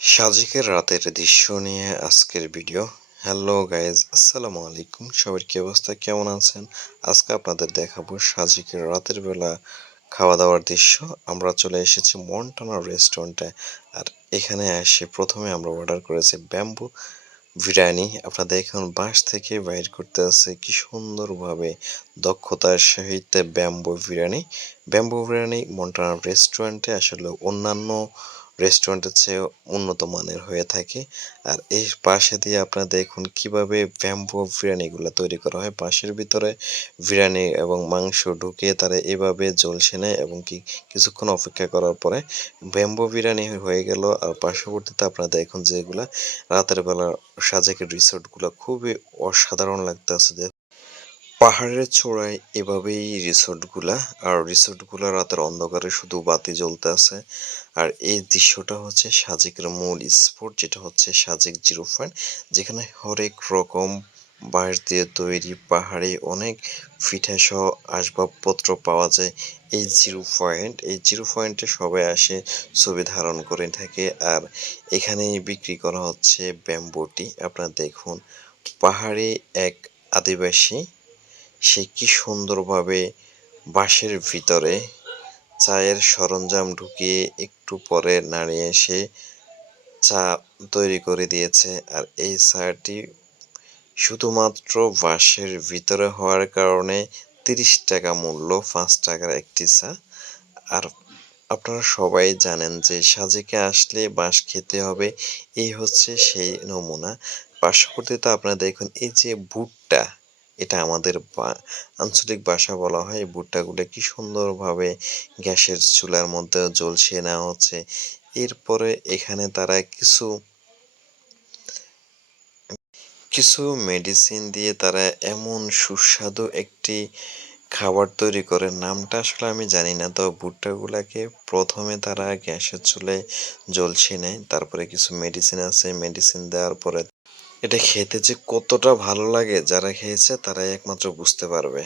সাজিকের রাতের দৃশ্য নিয়ে আজকের ভিডিও হ্যালো গাইজ আসসালামু আলাইকুম। সবার কি অবস্থা? কেমন আছেন? আজকে আপনাদের দেখাবো সাজিকের রাতের বেলা খাওয়া দাওয়ার দৃশ্য। আমরা চলে এসেছি মন্টানা রেস্টুরেন্টে আর এখানে এসে প্রথমে আমরা অর্ডার করেছি ব্যাম্বু বিরিয়ানি আপনাদের এখন বাঁশ থেকে বাইর করতে আছে কি সুন্দরভাবে দক্ষতার সহিত bamboo biryani bamboo biryani Montana রেস্টুরেন্টে আসলে অন্যান্য রেস্টুরেন্টের চেয়ে উন্নত মানের হয়ে থাকে। আর এই পাশে দিয়ে আপনারা দেখুন কীভাবে ব্যাম্বু বিরিয়ানিগুলো তৈরি করা হয়। পাশের ভিতরে বিরিয়ানি এবং মাংস ঢুকিয়ে তারা এভাবে জ্বলছে নেয় এবং কি কিছুক্ষণ অপেক্ষা করার পরে ব্যাম্বু বিরিয়ানি হয়ে গেল। আর পার্শ্ববর্তীতে আপনারা দেখুন যেগুলা রাতের বেলা সাজেকের রিসোর্টগুলো খুবই অসাধারণ লাগতেছে। পাহাড়ের চূড়ায় এভাবেই রিসোর্টগুলা, আর রিসোর্টগুলো রাতের অন্ধকারে শুধু বাতি জ্বলতে আছে। আর এই দৃশ্যটা হচ্ছে সাজেকের মূল স্পট, যেটা হচ্ছে সাজেক জিরো পয়েন্ট, যেখানে হরেক রকম বাঁশ দিয়ে তৈরি পাহাড়ে অনেক পিঠা সহ আসবাবপত্র পাওয়া যায় এই জিরো পয়েন্ট। এই জিরো পয়েন্টে সবাই আসে, ছবি ধারণ করে থাকে, আর এখানে বিক্রি করা হচ্ছে ব্যাম্বুটি। আপনারা দেখুন, পাহাড়ে এক আদিবাসী সে কি সুন্দরভাবে বাঁশের ভিতরে চায়ের সরঞ্জাম ঢুকিয়ে একটু পরে নাড়িয়ে এসে চা তৈরি করে দিয়েছে। আর এই চাটি শুধুমাত্র বাঁশের ভিতরে হওয়ার কারণে তিরিশ টাকা মূল্য, পাঁচ টাকার একটি চা। আর আপনারা সবাই জানেন যে সাজেকে আসলে বাঁশ খেতে হবে, এই হচ্ছে সেই নমুনা। পার্শ্ববর্তীতে আপনারা দেখুন, এই যে ভুট্টা এটা আমাদের আঞ্চলিক ভাষা বলা হয়। ভুট্টাগুলো কি সুন্দরভাবে গ্যাসের চুলার মধ্যে জ্বলছে নেওয়া হচ্ছে। এরপরে এখানে তারা কিছু কিছু মেডিসিন দিয়ে তারা এমন সুস্বাদু একটি খাবার তৈরি করে। নামটা আসলে আমি জানি না, তো ভুট্টাগুলাকে প্রথমে তারা গ্যাসের চুলে জ্বলছে নেয় তারপরে কিছু মেডিসিন আছে। মেডিসিন দেওয়ার পরে এটা খেতে যে কতটা ভালো লাগে যারা খেয়েছে তারাই একমাত্র বুঝতে পারবে।